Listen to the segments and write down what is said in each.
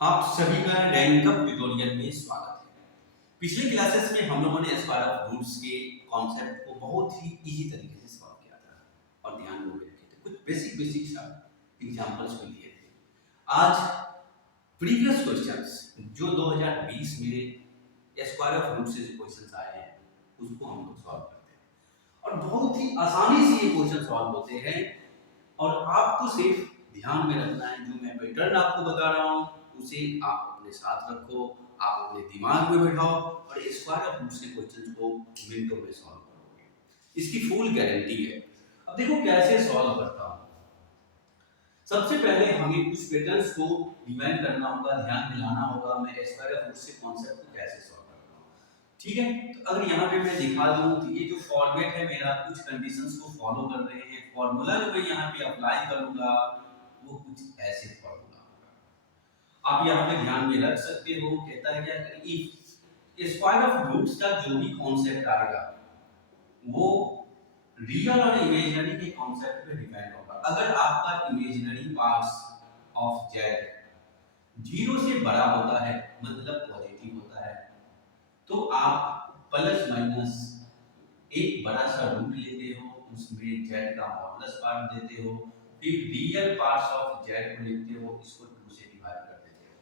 आप सभी का रैंक अप ट्यूटोरियल में स्वागत है। पिछले क्लासेस में हम लोगों ने स्क्वायर ऑफ रूट्स के कॉन्सेप्ट को बहुत ही इजी तरीके से सॉल्व किया था और ध्यान में भी रखे थे। कुछ बेसिक सा एग्जांपल्स भी दिए थे। आज प्रीवियस क्वेश्चंस जो 2020 में स्क्वायर ऑफ रूट से जो क्वेश्चंस आए हैं उसको हम लोग सॉल्व करते हैं और बहुत ही आसानी से ये क्वेश्चन सॉल्व होते हैं। और आपको सिर्फ ध्यान में रखना है, जो मैं पैटर्न आपको बता रहा हूँ उसे आप अपने साथ रखो, आप अपने दिमाग में बैठाओ और स्क्वायर ऑफ रूट्स के क्वेश्चंस को मिनटों में सॉल्व करोगे। इसकी फुल गारंटी है। अब देखो कैसे सॉल्व करता हूँ। सबसे पहले हमें कुछ पैटर्न्स को डिवाइन करना होगा, ध्यान दिलाना होगा मैं स्क्वायर ऑफ रूट्स के कॉन्सेप्ट को कैसे सॉल्व करता हूँ। ठीक है, तो अगर यहाँ पे मैं दिखा दूँ तो ये जो फॉर्मेट है मेरा कुछ कंडीशंस को फॉलो कर रहे हैं। फॉर्मूला जो मैं यहाँ पे अप्लाई करूंगा वो कुछ ऐसे फॉर्मूला होगा। आप यहाँ पे ध्यान में रख सकते हो, कहता है क्या, इफ स्क्वायर ऑफ रूट्स का जो भी कॉन्सेप्ट आएगा वो रियल और इमेजिनरी के कॉन्सेप्ट पे डिपेंड होगा। अगर आपका इमेजिनरी पार्ट्स ऑफ जेड 0 से बड़ा होता है मतलब पॉजिटिव होता है तो आप प्लस माइनस एक बड़ा सा रूट लेते हो, उसमें जेड का मॉडुलस पार्ट देते हो, फिर रियल पार्ट्स ऑफ जेड को लेते हो, इसको 2 से डिवाइड कर देते हो।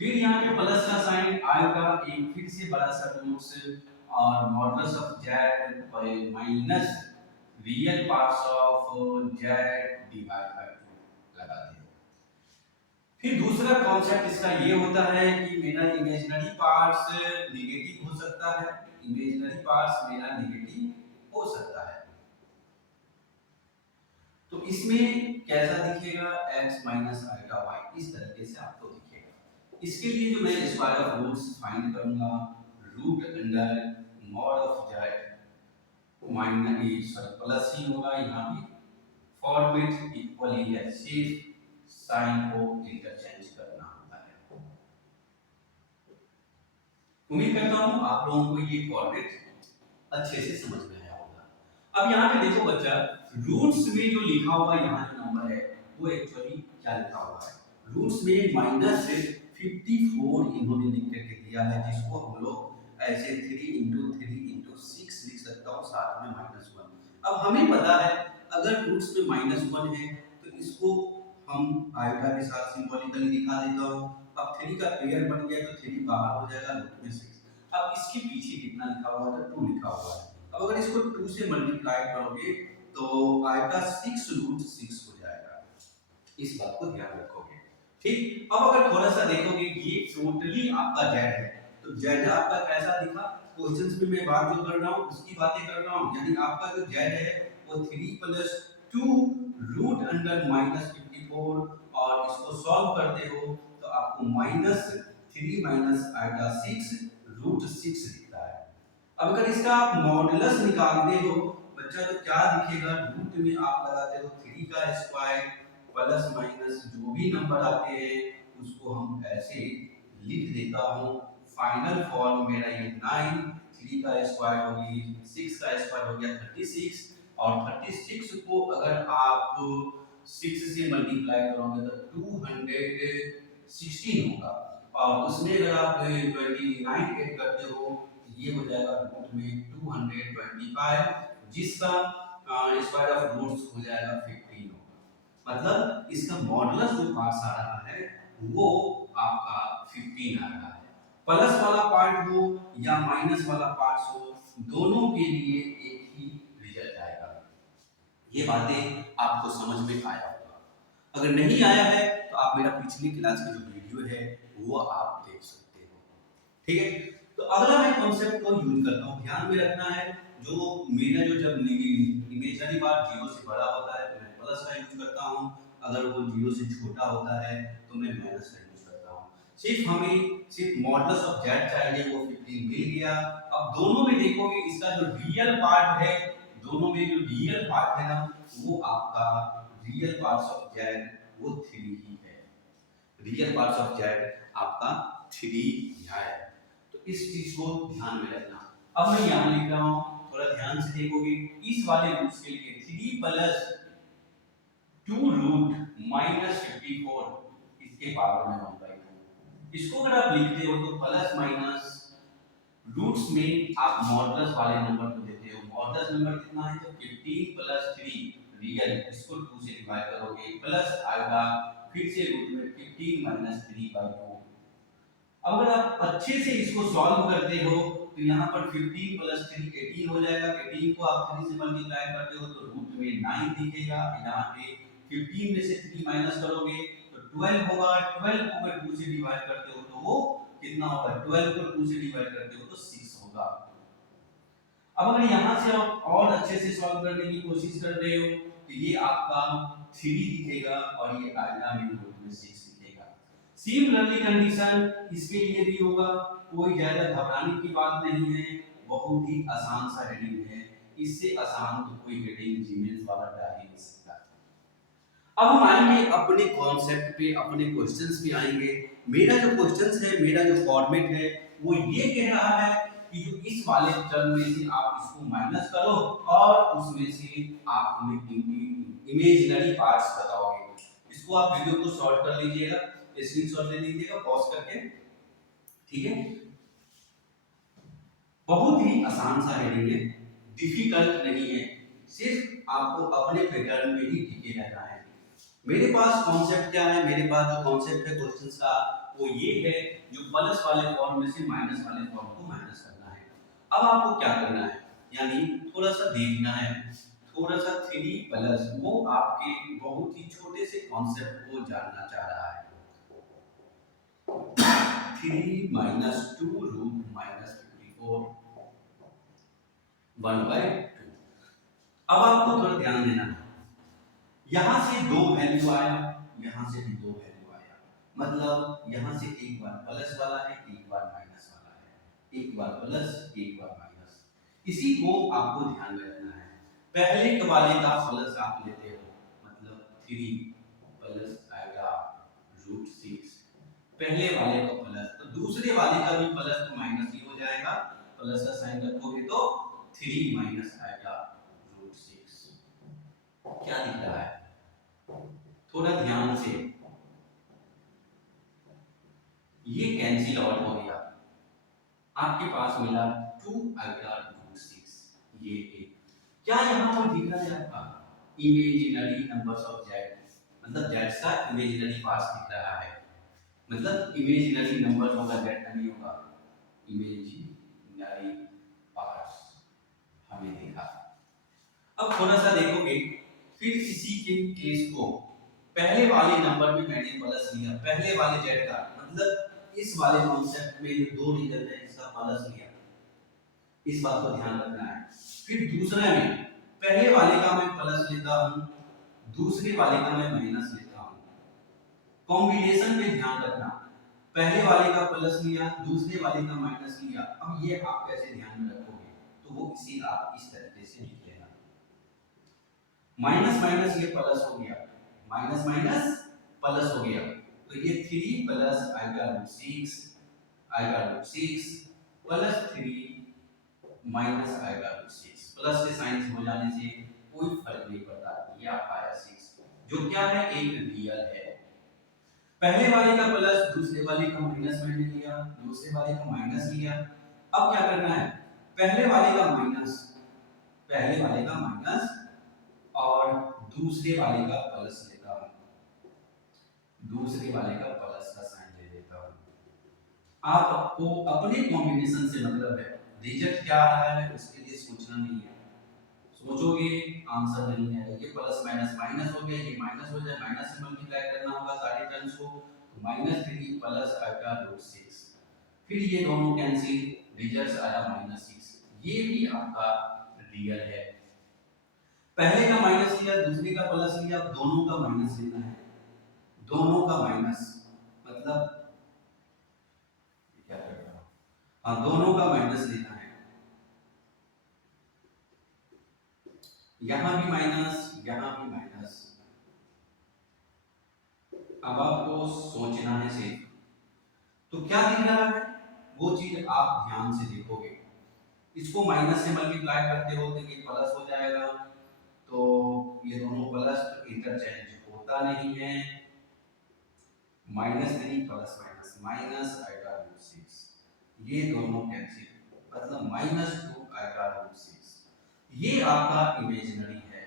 फिर यहाँ पे प्लस का साइन आएगा, एक फिर से बड़ा सा रूट और modulus of Z minus real parts of Z divide by 2 लगाते हो। फिर दूसरा कॉन्सेप्ट इसका ये होता है कि मेरा इमेजिनरी पार्ट्स नेगेटिव हो सकता है, इमेजिनरी पार्ट्स मेरा नेगेटिव हो सकता है। तो इसमें कैसा दिखेगा, x माइनस आएगा y, इस तरीके से आपको दिखेगा। इसके लिए जो मैं स्क्वायर ऑफ रूट्स फाइंड करूंगा, root under mod of Z minus plus ही होगा, यहाँ भी फॉर्मेट इक्वली है, सिर्फ साइन को इंटरचेंज करना होता है। उम्मीद करता हूँ आप लोगों को ये फॉर्मेट अच्छे से समझ में आया होगा। अब यहाँ पे देखो बच्चा, रूट्स में जो लिखा हुआ यहाँ जो नंबर है वो एक्चुअली क्या लिखा हुआ है, रूट्स में माइनस 54 इन्होंने लिख करके दिया है, जिसको हम लोग ऐसे 3 × 3 × 6 लिख सकता हूँ, साथ में -1। अब हमें पता है अगर रूट्स में -1 है तो इसको हम आयोटा के साथ सिंबॉलिकली दिखा देता हूँ। अब 3 का पेयर बन गया तो 3 बाहर हो जाएगा, रूट में 6। अब इसके पीछे कितना लिखा हुआ है, 2 लिखा हुआ है। अब अगर इसको 2 से मल्टीप्लाई करोगे तो आएगा 6√6 हो जाएगा। इस बात को ध्यान रखोगे, ठीक। अब अगर थोड़ा सा देखोगे ये टोटली आपका जेड है, तो जेड आपका कैसा दिखा, क्वेश्चंस में मैं बात जो कर रहा हूँ उसकी बातें कर रहा हूँ। यानी आपका जो जेड है वो 3 + 2 रूट अंडर -54 और इसको सॉल्व करते हो तो आपको -3 माइनस आएगा 6√6 दिखता है। अब अगर इसका आप मॉडुलस निकालते हो बच्चा तो क्या दिखेगा, रूट में आप लगाते हो 3 का स्क्वायर प्लस माइनस जो भी नंबर आते हैं उसको हम ऐसे लिख देता हूँ। फाइनल फॉर्म मेरा ये 9, 3 का स्क्वायर हो गया 6 का स्क्वायर हो गया 36 और 36 को अगर आप 6 से मल्टीप्लाई करोगे तो 216 होगा और उसमें अगर आप 29 ऐड करते हो ये हो जाएगा रूट में 225, जिसका स्क्वायर ऑफ रूट्स हो जाएगा 15 होगा। मतलब इसका मॉडुलस जो पार्ट्स आ रहा है वो आपका 15 आ रहा है। प्लस वाला पार्ट हो या माइनस वाला पार्ट हो, दोनों के लिए एक ही रिजल्ट आएगा। ये बातें आपको समझ में आया होगा। अगर नहीं आया है तो आप मेरा पिछली क्लास की जो वीडियो है वो आप देख सकते हो, ठीक है। तो अगला मैं कॉन्सेप्ट को यूज करता हूँ, ध्यान में रखना है, जो मेरा जो जब इमेजिनरी पार्ट 0 से बड़ा होता है तो मैं प्लस का यूज करता हूँ, अगर वो 0 से छोटा होता है तो मैं माइनस का यूज करता हूँ। सिर्फ मॉडुलस ऑफ जेड चाहिए, वो 15 मिल गया। अब दोनों में देखोगे इसका जो रियल पार्ट है, दोनों में जो रियल पार्ट है ना वो आपका रियल पार्ट्स ऑफ जेड वो 3 ही है। रियल पार्ट्स ऑफ जेड आपका 3 है, तो इस चीज को ध्यान में रखना। अब मैं यहां लिख रहा हूं, थोड़ा ध्यान से देखोगे, इस वाले रूट्स के लिए 3 + 2 रूट -54 इसके पावर में 1/2 इसको अगर आप लिखते हो तो प्लस माइनस रूट्स में आप मॉडुलस वाले नंबर को देते हो। मॉडुलस नंबर कितना है तो 15 प्लस 3 रियल, इसको 2 से डिवाइड करोगे प्लस आएगा फिर से रूट में 15 माइनस 3/2। अब अगर आप अच्छे से इसको सॉल्व करते हो तो यहाँ पर 15 प्लस 3 18 हो जाएगा। 18 को आप 3 से मल्टीप्लाई करते हो तो रूट में 9 दिखेगा। यहाँ पे 15 में से 3 माइनस करोगे तो 12 होगा। 12 को अगर 2 से डिवाइड करते हो तो वो कितना होगा, 12 को 2 से डिवाइड करते हो तो 6 होगा। अब अगर यहाँ से आप और अच्छे से सॉल्व करने की कोशिश कर रहे हो तो ये आपका 3 दिखेगा और ये आएगा में रूट में 6 दिखेगा। सिमिलरली कंडीशन इसके लिए भी होगा, कोई ज्यादा घबराने की बात नहीं है, बहुत ही आसान सा हेडिंग है। इससे आसान तो कोई हेडिंग जीमेल वाला डाल ही नहीं सकता। अब हम आएंगे अपने कॉन्सेप्ट पे, अपने क्वेश्चंस पे आएंगे। मेरा जो क्वेश्चंस है, मेरा जो फॉर्मेट है वो ये कह रहा है कि जो इस वाले टर्म में से आप इसको माइनस करो और उसमें से आप हमें इमेजिनरी पार्ट्स बताओगे। इसको आप वीडियो को शॉर्ट कर लीजिएगा, स्क्रीनशॉट ले लीजिएगा पॉज करके, ठीक है। बहुत ही आसान सा हेडिंग है, डिफिकल्ट नहीं है, सिर्फ आपको अपने पैटर्न में ही टिके रहना है। मेरे पास कॉन्सेप्ट क्या है, मेरे पास जो कॉन्सेप्ट है क्वेश्चंस का वो ये है, जो प्लस वाले फॉर्म में से माइनस वाले फॉर्म को माइनस करना है। अब आपको क्या करना है, यानी थोड़ा सा देखना है, थोड़ा सा 3 प्लस, वो आपके बहुत ही छोटे से कॉन्सेप्ट को जानना चाह रहा है। 3 माइनस 2 रूट माइनस 54 1/2। अब आपको थोड़ा ध्यान देना है, यहां से 2 वैल्यू आया, यहां से भी 2 वैल्यू आया, मतलब यहां से एक बार प्लस वाला है, एक बार माइनस वाला है, एक बार प्लस एक बार माइनस। इसी को आपको ध्यान में रखना है। पहले के वाले का प्लस आप लेते हो, मतलब 3 प्लस आएगा √6, पहले वाले का प्लस, तो दूसरे वाले का भी प्लस तो माइनस ही हो जाएगा, प्लस का साइन रखोगे तो 3 माइनस आएगा √6। क्या दिख रहा है, थोड़ा ध्यान से, ये कैंसिल आउट हो गया, आपके पास मिला 2 आएगा √6। ये एक, क्या यहाँ पर दिख रहा है आपका इमेजिनरी नंबर्स ऑफ जेड, मतलब जेड का इमेजिनरी पार्ट्स दिख रहा है, मतलब इमेजिनरी नंबर होगा, जेड का नहीं होगा, इमेजिनरी पार्ट्स हमें देखा। अब थोड़ा सा देखोगे, फिर इसी के केस को पहले वाले नंबर में मैंने प्लस लिया, पहले वाले जेड का, मतलब इस वाले कॉन्सेप्ट में जो 2 रीजन है इसका प्लस लिया, इस बात को ध्यान रखना है। फिर दूसरे में पहले वाले का मैं प्लस लेता हूं, दूसरे वाले का मैं माइनस लेता हूं, कॉम्बिनेशन पे ध्यान रखना, पहले वाले का प्लस लिया, दूसरे वाले का माइनस लिया। अब ये आप कैसे ध्यान में रखोगे, तो वो इसी आप इस तरीके से लिख लेना, माइनस माइनस ये प्लस हो गया, माइनस माइनस प्लस हो गया, तो ये 3 प्लस आएगा √6, आएगा √6 प्लस 3 माइनस आएगा √6, प्लस के साइन हो जाने से कोई फर्क नहीं पड़ता, ये आपका आया 6, जो क्या है, एक रियल है। पहले वाले का प्लस, दूसरे वाले का माइनस मैंने लिया, दूसरे वाले का माइनस लिया। अब क्या करना है, पहले वाले का माइनस, पहले वाले का माइनस और दूसरे वाले का प्लस लेता हूं, दूसरे वाले का प्लस का साइन ले लेता हूं। आपको अपने कॉम्बिनेशन से मतलब है, रिजल्ट क्या आ रहा है उसके लिए सोचना नहीं है, सोचोगे आंसर नहीं है। ये प्लस माइनस माइनस हो गया, ये माइनस हो जाए, माइनस से मल्टीप्लाई करना होगा सारे टर्म्स को, तो -3 प्लस आएगा √6, फिर ये दोनों कैंसिल, रिजल्ट आया -6, ये भी आपका रियल है। पहले का माइनस लिया, दूसरे का प्लस लिया, दोनों का माइनस लेना है, दोनों का माइनस, मतलब क्या कर रहा हूं, हाँ दोनों का माइनस लेना है, यहां भी माइनस, यहां भी माइनस। अब आपको सोचना है सिर्फ, तो क्या दिख रहा है वो चीज आप ध्यान से देखोगे, इसको माइनस से मल्टीप्लाई करते हो तो ये प्लस हो जाएगा, तो ये दोनों प्लस इंटरचेंज होता नहीं है, -3 plus minus minus iota root 6, ये दोनों कैंसिल, मतलब -2 आइटा रूट 6, ये आपका इमेजिनरी है।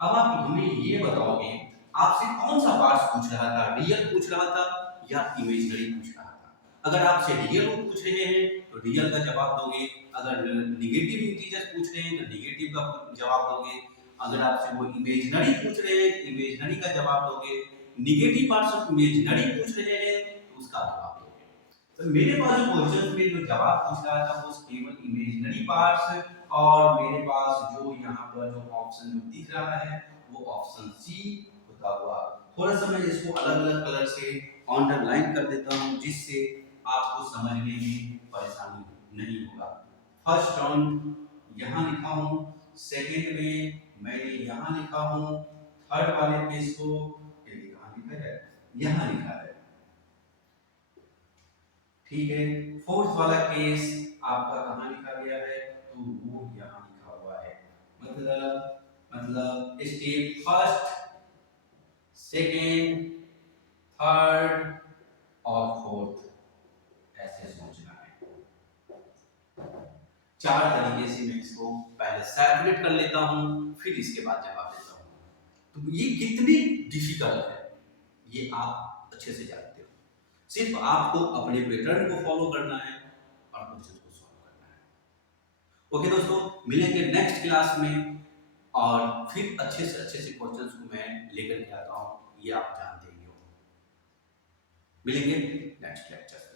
अब आप हमें ये बताओगे, आपसे कौन सा पार्ट पूछ रहा था, रियल पूछ रहा था या इमेजिनरी पूछ रहा था? अगर आपसे रियल पूछ रहे हैं तो रियल का जवाब दोगे, अगर निगेटिव इंटीजर्स पूछ रहे हैं तो निगेटिव का जवाब दोगे, अगर आपसे वो इमेजिनरी पूछ रहे हैं तो इमेजिनरी का जवाब दोगे, निगेटिव पार्ट्स ऑफ इमेजिनरी पूछ रहे हैं तो उसका जवाब दोगे। तो मेरे पास जो क्वेश्चन में जो जवाब पूछ रहा था वो केवल इमेजिनरी पार्ट्स, और मेरे पास जो यहाँ पर जो ऑप्शन जो दिख रहा है वो ऑप्शन सी होता हुआ। थोड़ा सा मैं इसको अलग अलग कलर से अंडरलाइन कर देता हूँ जिससे आपको समझने में परेशानी नहीं होगा। फर्स्ट टर्म यहाँ लिखा हूँ, सेकेंड में मैंने यहाँ लिखा हूँ, थर्ड वाले पेज को ये कहाँ लिखा है, यहाँ लिखा है, ठीक है। फोर्थ वाला केस आपका कहाँ लिखा गया है, तो वो यहाँ लिखा हुआ है। मतलब स्टेप फर्स्ट, सेकेंड, थर्ड और फोर्थ, ऐसे सोचना है। चार तरीके से मैं इसको पहले सेपरेट कर लेता हूं, फिर इसके बाद जवाब देता हूं। तो ये कितनी डिफिकल्ट है ये आप अच्छे से जानते हो, सिर्फ आपको अपने पैटर्न को फॉलो करना है और क्वेश्चन को सॉल्व करना है। ओके दोस्तों, मिलेंगे नेक्स्ट क्लास में और फिर अच्छे से क्वेश्चंस को मैं लेकर के आता हूं, ये आप जानते ही हो। मिलेंगे नेक्स्ट लेक्चर।